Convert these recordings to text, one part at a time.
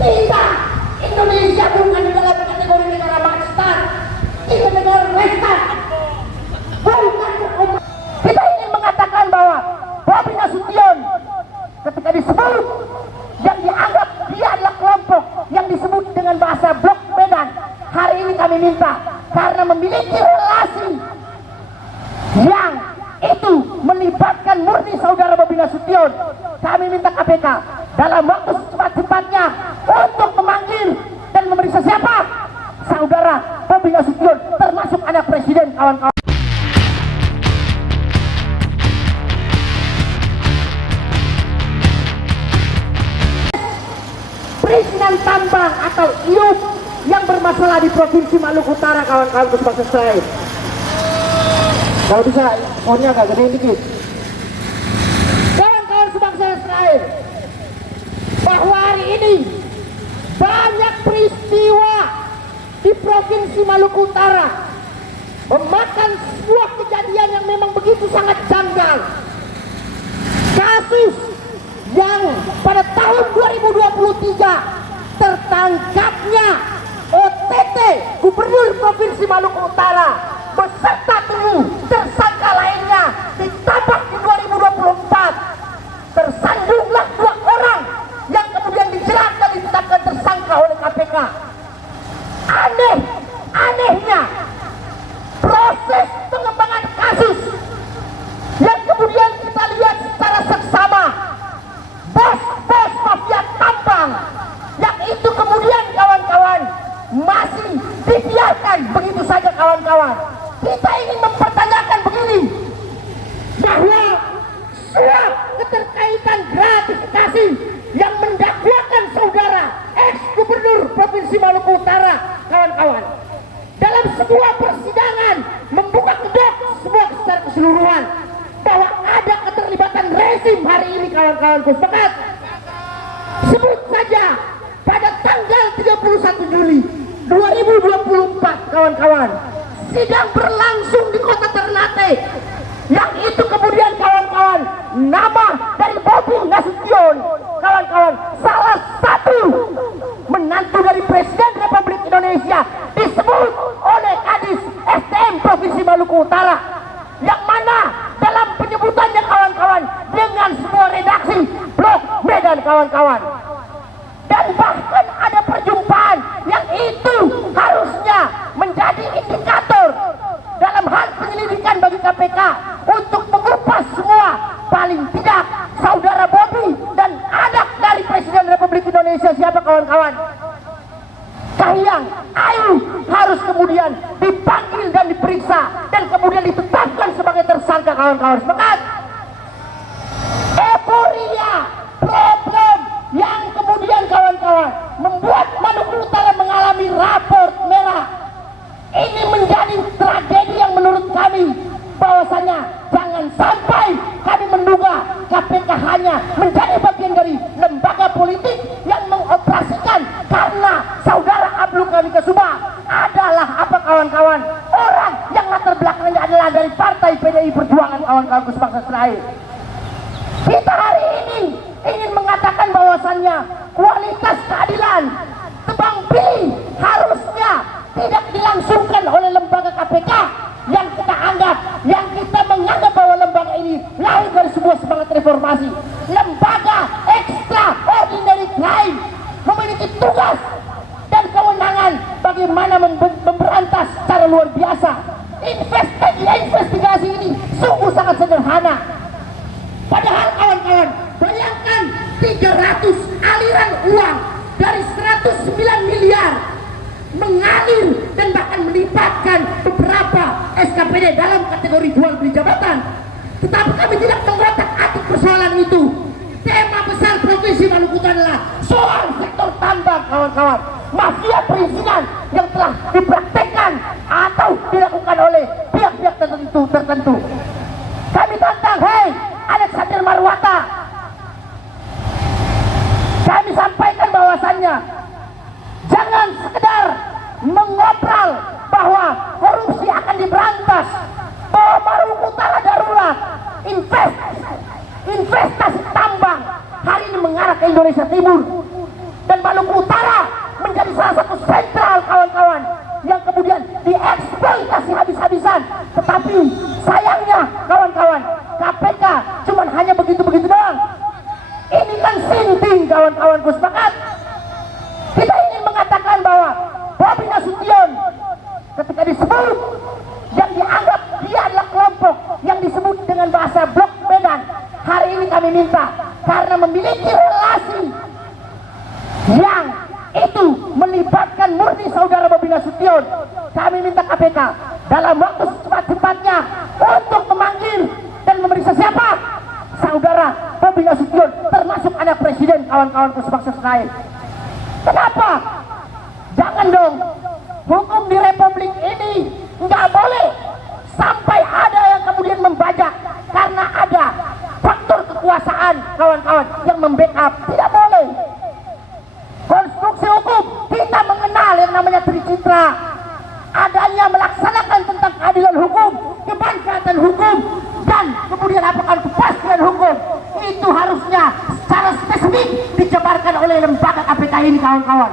Tidak, Indonesia bukan di dalam kategori negara Pakistan, kita negara Western, bukan umat. Kita ingin mengatakan bahwa Bobi Nasution ketika disebut yang dianggap dia adalah kelompok yang disebut dengan bahasa Blok Medan, hari ini kami minta karena memiliki relasi yang itu melibatkan murni saudara Bobi Nasution, kami minta KPK dalam waktu secepat-cepatnya untuk memanggil dan memeriksa siapa saudara Bobi Nasution, termasuk anak presiden, kawan-kawan. Perizinan tambang atau IUP yang bermasalah di Provinsi Maluku Utara, kawan-kawan sebangsa Israel. Kalau bisa, pohonnya agak gede dikit. Kawan-kawan sebangsa Israel, bahwa hari ini banyak peristiwa di Provinsi Maluku Utara memakan sebuah kejadian yang memang begitu sangat janggal. Kasus yang pada tahun 2023 tertangkapnya OTT Gubernur Provinsi Maluku Utara beserta 7 tersangka lainnya ditambah di 2024, tersandunglah 2 orang yang kemudian dijerat dan ditetapkan tersangka oleh KPK. Anehnya proses pengembangan kasus yang kemudian kita lihat secara seksama, bos-bos mafia tambang yang itu kemudian kawan-kawan masih dibiarkan begitu saja, kawan-kawan. Kita ingin mempertanyakan begini, bahwa suap keterkaitan gratifikasi yang mendakwakan saudara ex-gubernur Provinsi Maluku Utara, kawan-kawan, dalam sebuah persidangan membuka kedok sebuah secara keseluruhan bahwa ada keterlibatan rezim hari ini, kawan-kawan. Sepakat? Sebut saja pada tanggal 31 Juli 2024, kawan-kawan, sidang berlangsung di kota Ternate, yang itu kemudian kawan-kawan nama dari Bobi Nasution, kawan-kawan, salah satu menantu dari Presiden Republik Indonesia, disebut oleh Kadis SDM Provinsi Maluku Utara, yang mana dalam penyebutannya, kawan-kawan, dengan sebuah redaksi Blok Medan, kawan-kawan. Dan bahkan ada perjumpaan yang itu harusnya menjadi indikator dalam hal penyelidikan bagi KPK untuk mengupas semua, paling tidak saudara Bobi dan anak dari Presiden Republik Indonesia siapa, kawan-kawan? Kahiyang Ayu harus kemudian dipanggil dan diperiksa dan kemudian ditetapkan sebagai tersangka, kawan-kawan. Sepakat? Euforia problem yang kemudian kawan-kawan membuat Maluku Utara mengalami raport merah ini menjadi tragedi yang menurut kami bahwasanya jangan sampai kami menduga KPK hanya menjadi bagian dari lembaga politik yang mengoperasikan, karena saudara Abdul Ghani Kasubah adalah apa, kawan-kawan, orang yang latar belakangnya adalah dari partai PDI Perjuangan, kawan-kawan sebangsa Israel. Kita hari ini ingin mengatakan bahwasannya kualitas keadilan tebang pilih harusnya tidak dilangsungkan oleh lembaga KPK yang kita menganggap bahwa lembaga ini lahir dari sebuah semangat reformasi. Lembaga extraordinary crime memiliki tugas dan kewenangan bagaimana memberantas secara luar biasa. Investigasi ini sungguh sangat sederhana. Padahal kawan-kawan, bayangkan 300 aliran uang dari 109 miliar mengalir dan bahkan melibatkan beberapa SKPD dalam kategori jual beli jabatan. Tetapi kami tidak mengotak-atik persoalan itu. Tema besar Provinsi Maluku adalah soal sektor tambang, kawan-kawan. Mafia perizinan yang telah dipraktekkan atau dilakukan oleh pihak-pihak tertentu. Kami tantang, hei Alexander Marwata, kami sampaikan bahwasannya jangan sekedar mengobral bahwa korupsi akan diberantas, bahwa Maluku Utara darurat, investasi tambang hari ini mengarah ke Indonesia Timur. dan Maluku Utara menjadi salah satu sentral kawan-kawan yang kemudian dieksploitasi habis-habisan. Tetapi sayangnya kawan-kawan, KPK cuman hanya begitu-begitu doang. Ini kan sinting kawan-kawanku, sepakat? Kita ingin mengatakan bahwa Bobi Nasution ketika disebut yang dianggap dia adalah kelompok yang disebut dengan bahasa Blok Medan, hari ini kami minta karena memiliki relasi yang itu melibatkan murni saudara Bobi Nasution, kami minta KPK dalam waktu secepat-cepatnya untuk memanggil dan memeriksa siapa? Saudara Bobi Nasution, termasuk anak presiden, kawan-kawanku sebangsa sekalian. Kenapa? Jangan dong, hukum di republik ini nggak boleh sampai ada yang kemudian membajak karena ada faktor kekuasaan kawan-kawan yang membackup. Tidak boleh. Konstruksi hukum kita mengenal yang namanya tricitra, adanya melaksanakan tentang keadilan hukum, kemanfaatan hukum, dan kemudian apakah kepastian hukum itu harusnya secara spesifik dijabarkan oleh lembaga KPK ini kawan-kawan.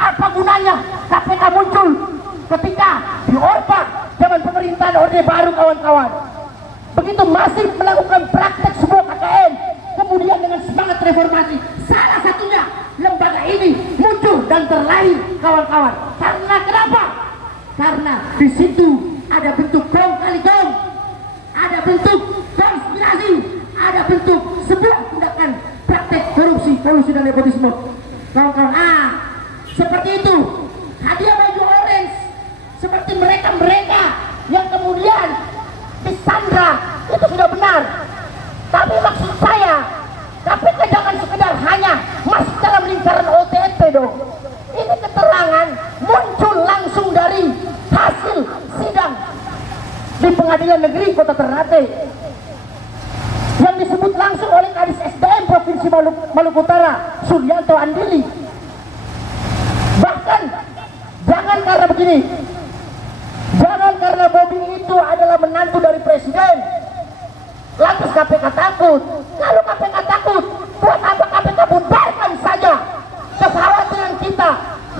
Apa gunanya KPK muncul ketika di Orba zaman pemerintahan Orde Baru kawan-kawan, begitu masif melakukan praktek sebuah KKN, kemudian dengan semangat reformasi, salah satunya lembaga ini muncul dan terlahir kawan-kawan. Karena kenapa? Karena di situ ada bentuk gong kali gong, ada bentuk konspirasi, ada bentuk sebuah tindakan praktek korupsi, kolusi dan nepotisme kawan-kawan. Seperti itu hadiah baju orange, seperti mereka-mereka yang kemudian disandra, itu sudah benar. Tapi maksud saya, KPK jangan sekedar hanya masuk dalam lingkaran OTT dong. Ini keterangan muncul langsung dari hasil sidang di Pengadilan Negeri Kota Ternate yang disebut langsung oleh Kadis SDM Provinsi Maluku Utara, Suryanto Andili. Bahkan jangan karena begini, jangan karena Bobi itu adalah menantu dari presiden lantas KPK takut. Kalau KPK takut, buat apa KPK bubarkan saja? Kekhawatiran kita,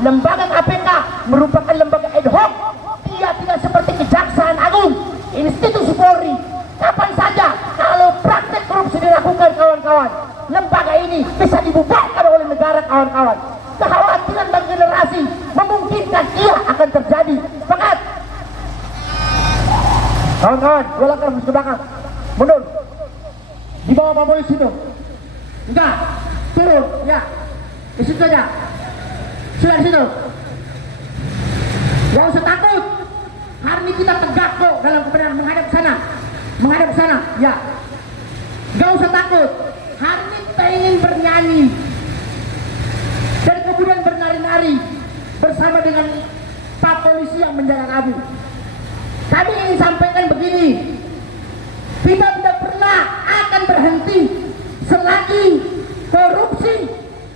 lembaga KPK merupakan lembaga ad hoc, dia tidak seperti Kejaksaan Agung, institusi Polri. Kapan saja kalau praktek korupsi dilakukan kawan-kawan, lembaga ini bisa dibubarkan oleh negara kawan-kawan. Kekhawatiran bagi generasi memungkinkan ia akan terjadi. Sepakat? Kawan-kawan, dua langkah ke belakang, mundur. Di bawah Pak Polisi itu. Enggak, turun, ya. Di situ aja. Sudah di situ. Gak usah takut. Hari ini kita tegak kok dalam kebenaran, menghadap sana. Menghadap sana, ya. Gak usah takut. Hari ini kita ingin bernyanyi dan kemudian bernari-nari bersama dengan Pak Polisi yang menjaga kami. Kami ingin sampaikan begini, kita tidak pernah akan berhenti selagi korupsi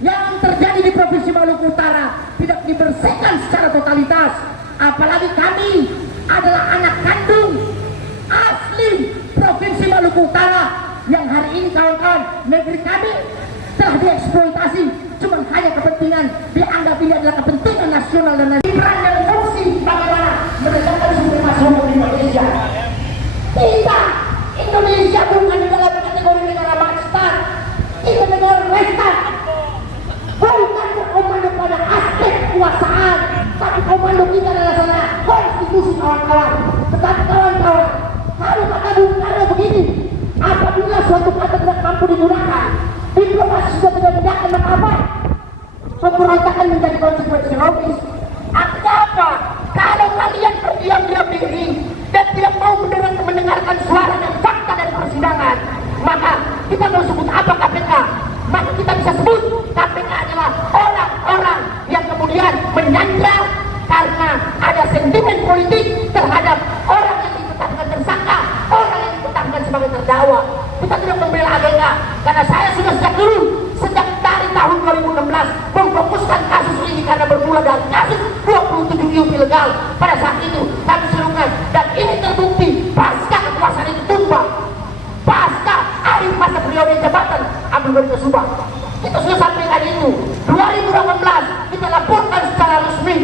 yang terjadi di Provinsi Maluku Utara tidak dibersihkan secara totalitas. Apalagi kami adalah anak kandung asli Provinsi Maluku Utara yang hari ini kawan-kawan, negeri kami telah dieksploitasi cuma hanya kepentingan, dianggap ini adalah kepentingan nasional dan peran dan fungsi bagaimana menegakkan supremasi hukum di Indonesia. Kita Indonesia bukan di dalam kategori negara Pakistan, kita negara Western, bukan berkomando pada aspek kekuasaan, tapi komando kita adalah sana konstitusi kawan-kawan. Tetapi kawan-kawan, kalau kata Bung Karno begini, apabila suatu kata tidak mampu digunakan, diplomasi sudah tidak mendapat apa-apa, pemberontakan menjadi konsekuensi logis. Artinya apa? Kalau kalian berdiam-diam diri dan tidak mau mendengarkan suara dan fakta dari persidangan, maka kita mau sebut apa KPK? Maka kita bisa sebut KPK adalah orang-orang yang kemudian menyandra karena ada sentimen politik terhadap orang yang ditetapkan tersangka, orang yang ditetapkan sebagai terdakwa. Kita tidak membela ABK, karena saya sudah sejak dari tahun 2016 memfokuskan kasus ini karena bermula dari kasus 27 IUP ilegal. Pada saat itu kami serukan dan ini terbukti pasca kekuasaan itu tumbang, pasca akhir masa periode jabatan Abdul Ghani Subah. Kita sudah sampaikan itu 2016 2018 kita laporkan secara resmi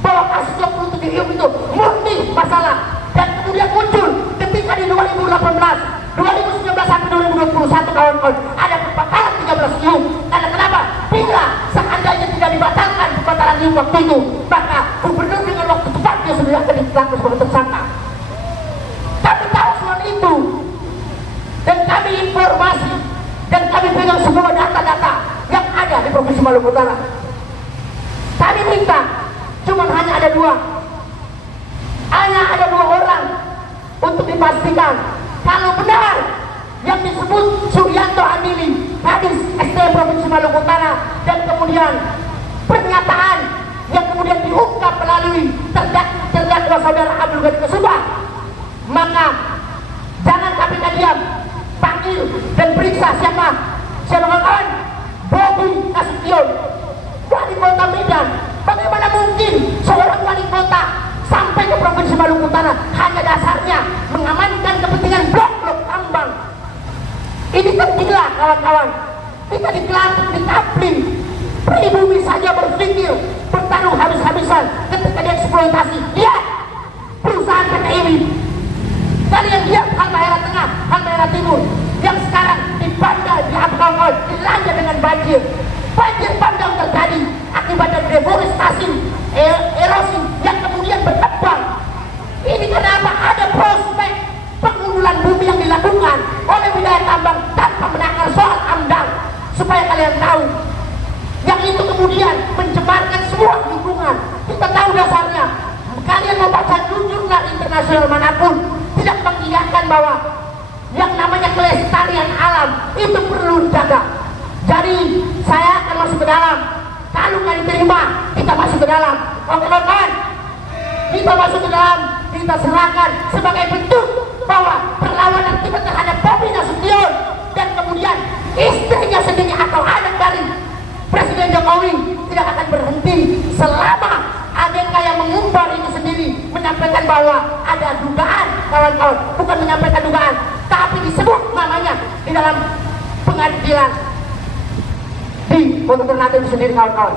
bahwa kasus 27 Ium itu murni masalah, dan kemudian muncul ketika di 2018, 2019 sampai 2021 kawan-kawan ada pembatalan 13 Ium. Karena kenapa? Bila seandainya tidak dibatalkan pembatalan Ium waktu itu, maka gubernur dengan waktu cepat dia sudah akan ditetapkan sebagai tersangka. Kami tahu soal itu, dan kami informasi, dan kami pegang semua data-data yang ada di Provinsi Maluku Utara. Kami minta, cuma hanya ada dua orang untuk dipastikan kalau benar yang disebut Suryanto Andini, Kadis SDM Provinsi Maluku Utara, dan kemudian pernyataan yang kemudian diungkap melalui terdakwa saudara Abdul Ghani Kusubah, maka jangan KPK diam, panggil dan periksa siapa kawan? Bobi Nasution, wali kota Medan. Bagaimana mungkin seorang wali kota sampai ke Provinsi Maluku Utara hanya dasarnya mengamankan kepentingan blok-blok tambang? Ini kan gila kawan-kawan. Kita dikapling. Pribumi saja berpikir bertarung habis-habisan ketika dieksploitasi. Lihat perusahaan PT IWI. Kalian lihat Halmahera Tengah, Halmahera Timur yang sekarang dipandang, diabangkan, dilanda dengan banjir. Banjir bandang terjadi akibat dari deforestasi, erosi yang kemudian berkembang. Ini kenapa ada prospek pengundulan bumi yang dilakukan oleh wilayah tambang tanpa menakar soal AMDAL, supaya kalian tahu. Yang itu kemudian mencemarkan semua lingkungan. Kita tahu dasarnya. Kalian mau baca jurnal internasional manapun, tidak mengiyakan bahwa yang namanya kelestarian alam itu perlu dijaga. Jadi saya akan masuk ke dalam. Kalau nggak diterima, kita masuk ke dalam. Oke kawan, kita masuk ke dalam. Kita serahkan sebagai bentuk bahwa perlawanan kita terhadap Bobi Nasution dan kemudian istrinya sendiri atau anak dari Presiden Jokowi tidak akan berhenti selama ADK yang mengumbar itu sendiri menyampaikan bahwa ada dugaan, kawan-kawan, bukan menyampaikan dugaan, tapi disebut namanya di dalam pengadilan di Pondok Ternate itu sendiri, kawan-kawan.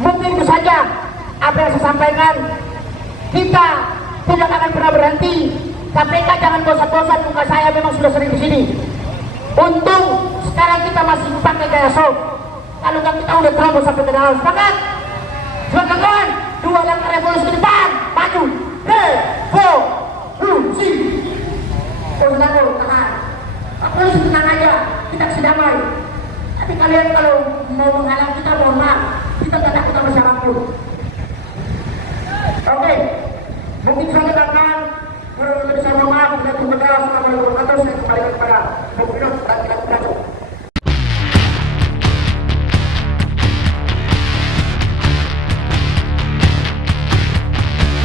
Mungkin itu saja apa yang saya sampaikan. Kita tidak akan pernah berhenti. KPK jangan bosan-bosan, muka saya memang sudah sering di sini. Untung sekarang kita masih pakai gaya soft. Kalau nggak kita udah terobos sampai ke dalam. Sepakat? Sepakat? Dua langkah revolusi ke depan, maju. Revolusi. Terus tahan. Polisi tenang aja, kita kasih damai. Tapi kalian kalau mau menghalang kita, mohon maaf, kita tak takut sama siapapun. Oke, mungkin saja tangan. Kalau bisa mohon maaf, kita tunggu. Assalamualaikum warahmatullahi wabarakatuh.